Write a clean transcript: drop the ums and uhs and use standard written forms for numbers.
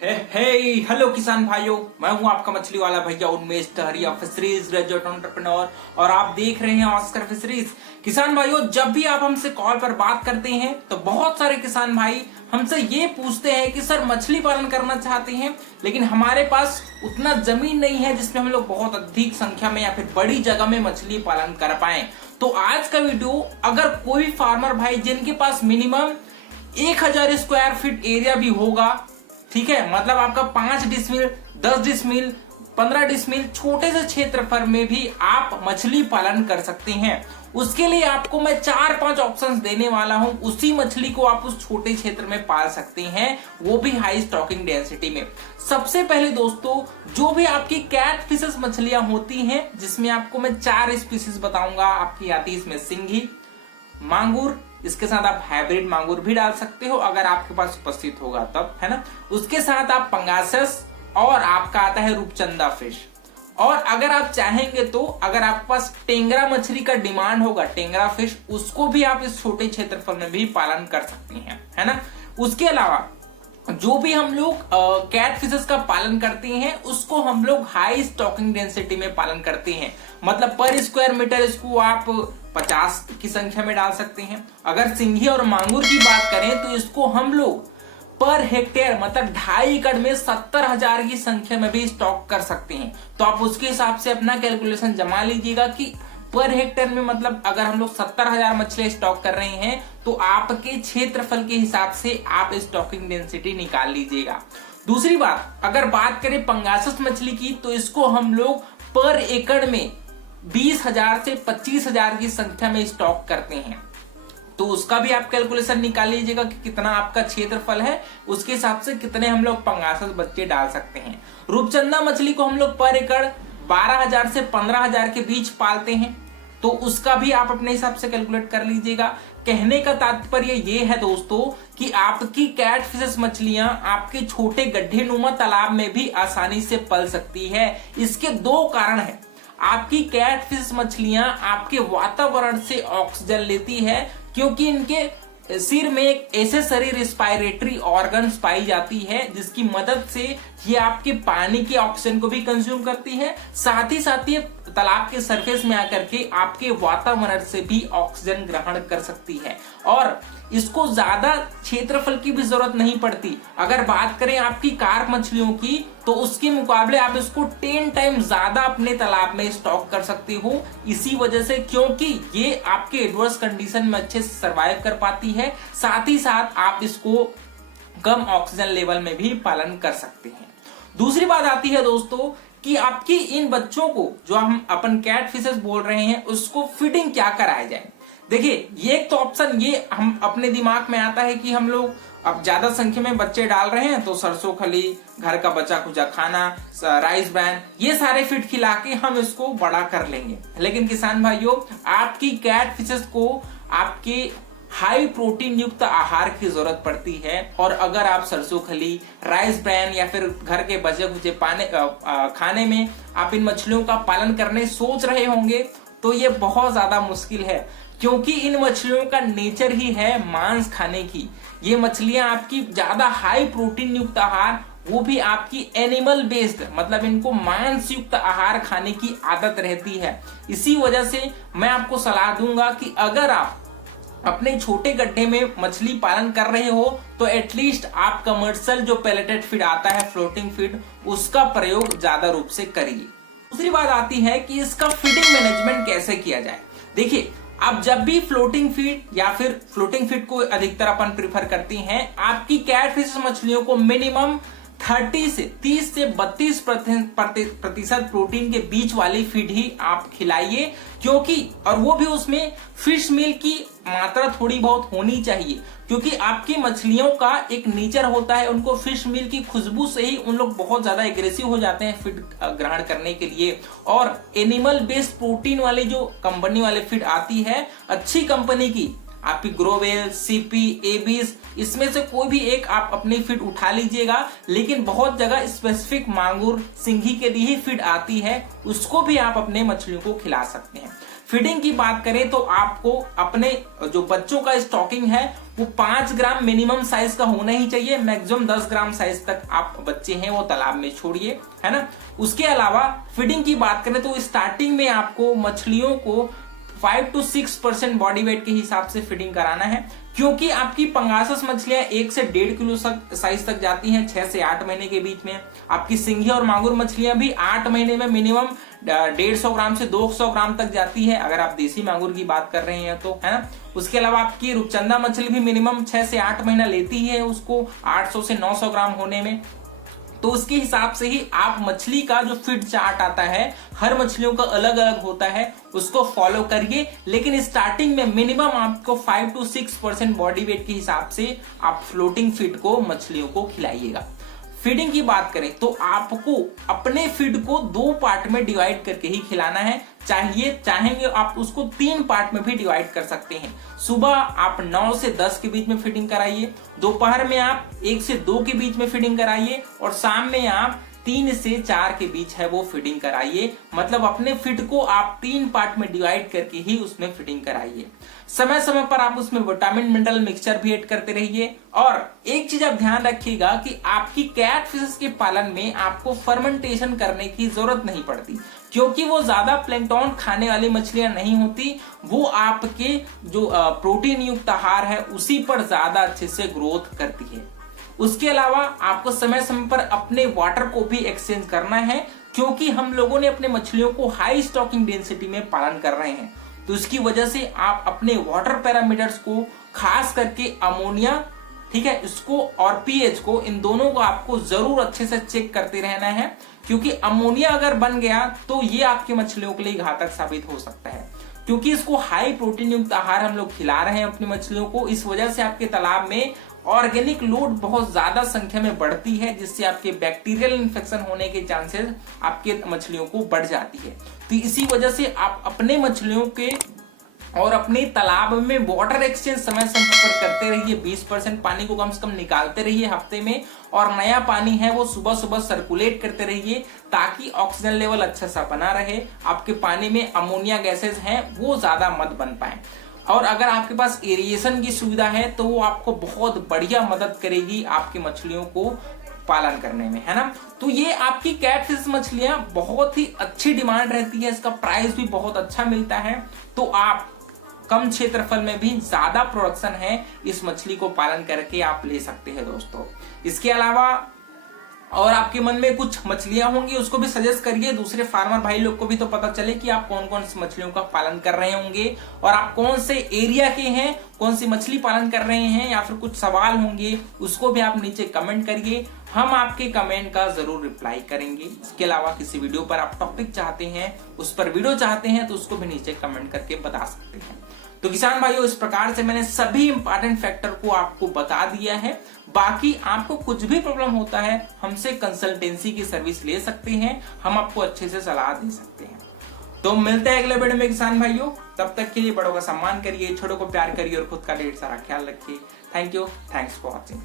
Hello किसान भाइयों, मैं हूं आपका मछली वाला भैया उन्मेष टहरिया, फिशरीज ग्रेजुएट एंटरप्रेन्योर, और आप देख रहे हैं ऑस्कर फिशरीज। किसान भाइयों, जब भी आप हमसे कॉल पर बात करते हैं तो बहुत सारे किसान भाई हमसे ये पूछते हैं कि सर मछली पालन करना चाहते हैं लेकिन हमारे पास उतना जमीन नहीं है जिसमें हम लोग बहुत अधिक संख्या में या फिर बड़ी जगह में मछली पालन कर पाए। तो आज का वीडियो, अगर कोई फार्मर भाई जिनके पास मिनिमम 1000 स्क्वायर फीट एरिया भी होगा, ठीक है, मतलब आपका 5 डिसमिल, 10 डिसमिल, 15 डिसमिल छोटे से क्षेत्रफल में भी आप मछली पालन कर सकते हैं। उसके लिए आपको मैं 4-5 ऑप्शंस देने वाला हूं। उसी मछली को आप उस छोटे क्षेत्र में पाल सकते हैं, वो भी हाई स्टॉकिंग डेंसिटी में। सबसे पहले दोस्तों, जो भी आपकी कैट फिशेस मछलियां होती हैं, जिसमें आपको मैं 4 स्पीसीज बताऊंगा। आपकी आती है इसमें सिंघी, मांगुर, इसके साथ आप हाइब्रिड मांगुर भी डाल सकते हो अगर आपके पास उपस्थित होगा तब, है ना। उसके साथ आप पंगासस, और आपका आता है रूपचंदा फिश। और अगर आप चाहेंगे तो अगर आपके पास टेंगरा मछली का डिमांड होगा, टेंगरा फिश, उसको भी आप इस छोटे क्षेत्रफल में भी पालन कर सकते हैं, है ना। उसके अलावा जो भी हम लोग कैट फिशेस का पालन करते हैं उसको हम लोग हाई स्टॉकिंग डेंसिटी में पालन करते हैं। मतलब पर स्क्वायर मीटर इसको आप 50 की संख्या में डाल सकते हैं। अगर सिंघी और मांगुर की बात करें तो इसको हम लोग पर हेक्टेयर मतलब 2.5 एकड़ में 70,000 की संख्या में भी स्टॉक कर सकते हैं। तो आप उसके हिसाब से अपना कैलकुलेशन जमा लीजिएगा कि पर हेक्टेयर में, मतलब अगर हम लोग 70,000 मछलियां स्टॉक कर रहे हैं तो आपके क्षेत्रफल के हिसाब से आप स्टॉकिंग डेंसिटी निकाल लीजिएगा। दूसरी बात, अगर बात करें पंगासस मछली की, तो इसको हम लोग पर एकड़ में 20,000 से 25,000 की संख्या में स्टॉक करते हैं। तो उसका भी आप कैलकुलेशन निकाल लीजिएगा कि कितना आपका क्षेत्रफल है, उसके हिसाब से कितने हम लोग पंगासस बच्चे डाल सकते हैं। रूपचंदा मछली को हम लोग पर एकड़ 12,000 से 15,000 के बीच पालते हैं, तो उसका भी आप अपने हिसाब से कैलकुलेट कर लीजिएगा। कहने का तात्पर्य ये है दोस्तों कि आपकी कैट फिशेस मछलियां आपके छोटे गड्ढे नुमा तालाब में भी आसानी से पल सकती है। इसके 2 कारण है। आपकी कैट फिश मछलियां आपके वातावरण से ऑक्सीजन लेती है, क्योंकि इनके सिर में एक एसेसरी रिस्पायरेटरी ऑर्गन्स पाई जाती है जिसकी मदद से ये आपके पानी के ऑक्सीजन को भी कंज्यूम करती है। साथ ही ये तालाब के सरफेस में आकर के आपके वातावरण से भी ऑक्सीजन ग्रहण कर सकती है, और इसको ज्यादा क्षेत्रफल की भी जरूरत नहीं पड़ती। अगर बात करें आपकी कार्प मछलियों की, तो उसके मुकाबले आप इसको 10 टाइम ज्यादा अपने तालाब में स्टॉक कर सकते हो। इसी वजह से, क्योंकि ये आपके एडवर्स कंडीशन में अच्छे से सर्वाइव कर पाती है, साथ ही साथ आप इसको कम ऑक्सीजन लेवल में भी पालन कर सकते हैं। दूसरी बात आती है दोस्तों कि आपकी इन बच्चों को, जो हम अपन कैट फिशेस बोल रहे हैं, उसको फीडिंग क्या कराया जाए। देखिए, ये एक तो ऑप्शन ये हम अपने दिमाग में आता है कि हम लोग अब ज्यादा संख्या में बच्चे डाल रहे हैं तो सरसों खली, घर का बचा खुचा खाना, राइस ब्रान, ये सारे फीड खिला के हम इसको बड़ा कर लेंगे। लेकिन किसान भाइयों, आपकी कैट फिशेस को आपके हाई प्रोटीन युक्त आहार की जरूरत पड़ती है, और अगर आप सरसों खली, राइस ब्रान या फिर घर के बचे खुचे खाने में आप इन मछलियों का पालन करने सोच रहे होंगे तो ये बहुत ज्यादा मुश्किल है, क्योंकि इन मछलियों का नेचर ही है मांस खाने की। ये मछलियां आपकी ज्यादा हाई प्रोटीन युक्त आहार, वो भी आपकी एनिमल बेस्ड, मतलब इनको मांस युक्त आहार खाने की आदत रहती है। इसी वजह से मैं आपको सलाह दूंगा कि अगर आप अपने छोटे गड्ढे में मछली पालन कर रहे हो तो एटलीस्ट आप कमर्शियल जो पैलेटेड फीड आता है, फ्लोटिंग फीड, उसका प्रयोग ज्यादा रूप से करिए। दूसरी बात आती है कि इसका फीडिंग मैनेजमेंट कैसे किया जाए। देखिए, आप जब भी फ्लोटिंग फीड या फिर फ्लोटिंग फीड को अधिकतर अपन प्रीफर करती हैं, आपकी कैट फिश मछलियों को मिनिमम 30 से 32% प्रोटीन के बीच वाली फीड ही आप खिलाइए, क्योंकि और वो भी उसमें फिश मील की मात्रा थोड़ी बहुत होनी चाहिए, क्योंकि आपकी मछलियों का एक नेचर होता है, उनको फिश मील की खुशबू से ही उन लोग बहुत ज्यादा एग्रेसिव हो जाते हैं फीड ग्रहण करने के लिए। और एनिमल बेस्ड प्रोटीन वाली जो कंपनी वाली फीड आती है, अच्छी कंपनी की, आपकी ग्रोवेल, सीपी, एबीस, इसमें से कोई भी एक आप अपनी फीड उठा लीजिएगा। लेकिन बहुत जगह स्पेसिफिक मांगुर, सिंघी के लिए ही फीड आती है, उसको भी आप अपने मछलियों को खिला सकते हैं। फीडिंग की बात करें तो आपको अपने जो बच्चों का स्टॉकिंग है वो 5 ग्राम मिनिमम साइज का होना ही चाहिए। मैक्सिमम 10 ग्राम साइज तक आप बच्चे हैं वो तालाब में छोड़िए, है ना। उसके अलावा फीडिंग की बात करें तो स्टार्टिंग में आपको मछलियों को 5 to 6% बॉडी वेट के हिसाब से फीडिंग कराना है, क्योंकि आपकी पंगासस मछलियां 1 से 1.5 किलो साइज तक जाती हैं 6 से 8 महीने के बीच में। आपकी सिंघी और मांगुर मछलियां भी 8 महीने में मिनिमम 150 ग्राम से 200 ग्राम तक जाती है, अगर आप देसी मांगुर की बात कर रहे हैं तो, है ना। उसके अलावा आपकी रूपचंदा मछली भी मिनिमम 6 से 8 महीना लेती है उसको 800 से 900 ग्राम होने में। तो उसके हिसाब से ही आप मछली का जो फीड चार्ट आता है हर मछलियों का अलग अलग होता है, उसको फॉलो करिए। लेकिन स्टार्टिंग में मिनिमम आपको 5 to 6% बॉडी वेट के हिसाब से आप फ्लोटिंग फीड को मछलियों को खिलाइएगा। फीडिंग की बात करें तो आपको अपने फीड को 2 पार्ट में डिवाइड करके ही खिलाना है। चाहेंगे आप उसको 3 पार्ट में भी डिवाइड कर सकते हैं। सुबह आप 9 से 10 के बीच में फीडिंग कराइए, दोपहर में आप 1 से 2 के बीच में फीडिंग कराइए और शाम में आप 3 से 4 के बीच है वो फीडिंग कराइए। मतलब अपने फीड को आप 3 पार्ट में डिवाइड करके ही उसमें फीडिंग कराइए। समय समय पर आप उसमें विटामिन मिनरल मिक्सचर भी ऐड करते रहिए। और एक चीज आप ध्यान रखिएगा कि आपकी कैट फिशेस के पालन में आपको फर्मेंटेशन करने की जरूरत नहीं पड़ती, क्योंकि वो ज्यादा प्लैंकटन खाने वाली मछलियां नहीं होती। वो आपके जो प्रोटीन युक्त आहार है उसी पर ज्यादा अच्छे से ग्रोथ करती है। उसके अलावा आपको समय समय पर अपने वाटर को भी एक्सचेंज करना है, क्योंकि हम लोगों ने अपने मछलियों को हाई स्टॉकिंग डेंसिटी में पालन कर रहे हैं। तो इसकी वजह से आप अपने वाटर पैरामीटर्स को, खास करके अमोनिया, ठीक है, इसको और पीएच को, इन दोनों को आपको जरूर अच्छे से चेक करते रहना है, क्योंकि अमोनिया अगर बन गया तो ये आपकी मछलियों के लिए घातक साबित हो सकता है। क्योंकि इसको हाई प्रोटीन युक्त आहार हम लोग खिला रहे हैं अपनी मछलियों को, इस वजह से आपके तालाब में ऑर्गेनिक लोड बहुत ज्यादा संख्या में बढ़ती है, जिससे आपके बैक्टीरियल इन्फेक्शन होने के चांसेस आपके मछलियों को बढ़ जाती है। तो इसी वजह से आप अपने मछलियों के और अपने तालाब में वाटर एक्सचेंज समय समय पर करते रहिए। 20% पानी को कम से कम निकालते रहिए हफ्ते में, और नया पानी है वो सुबह सुबह सर्कुलेट करते रहिए, ताकि ऑक्सीजन लेवल अच्छा सा बना रहे। आपके पानी में अमोनिया गैसेस हैं वो ज्यादा मत बन पाए। और अगर आपके पास एरिएशन की सुविधा है तो वो आपको बहुत बढ़िया मदद करेगी आपकी मछलियों को पालन करने में, है ना। तो ये आपकी कैटफिश मछलियां बहुत ही अच्छी डिमांड रहती है, इसका प्राइस भी बहुत अच्छा मिलता है। तो आप कम क्षेत्रफल में भी ज्यादा प्रोडक्शन है इस मछली को पालन करके आप ले सकते हैं दोस्तों। इसके अलावा और आपके मन में कुछ मछलियां होंगी उसको भी सजेस्ट करिए, दूसरे फार्मर भाई लोग को भी तो पता चले कि आप कौन कौन सी मछलियों का पालन कर रहे होंगे और आप कौन से एरिया के हैं, कौन सी मछली पालन कर रहे हैं, या फिर कुछ सवाल होंगे उसको भी आप नीचे कमेंट करिए, हम आपके कमेंट का जरूर रिप्लाई करेंगे। इसके अलावा किसी वीडियो पर आप टॉपिक चाहते हैं, उस पर वीडियो चाहते हैं तो उसको भी नीचे कमेंट करके बता सकते हैं। तो किसान भाइयों, इस प्रकार से मैंने सभी इंपॉर्टेंट फैक्टर को आपको बता दिया है। बाकी आपको कुछ भी प्रॉब्लम होता है हमसे कंसल्टेंसी की सर्विस ले सकते हैं, हम आपको अच्छे से सलाह दे सकते हैं। तो मिलते हैं अगले वीडियो में किसान भाइयों, तब तक के लिए बड़ों का सम्मान करिए, छोटों को प्यार करिए और खुद का ढेर सारा ख्याल रखिए। Thank you, thanks for watching.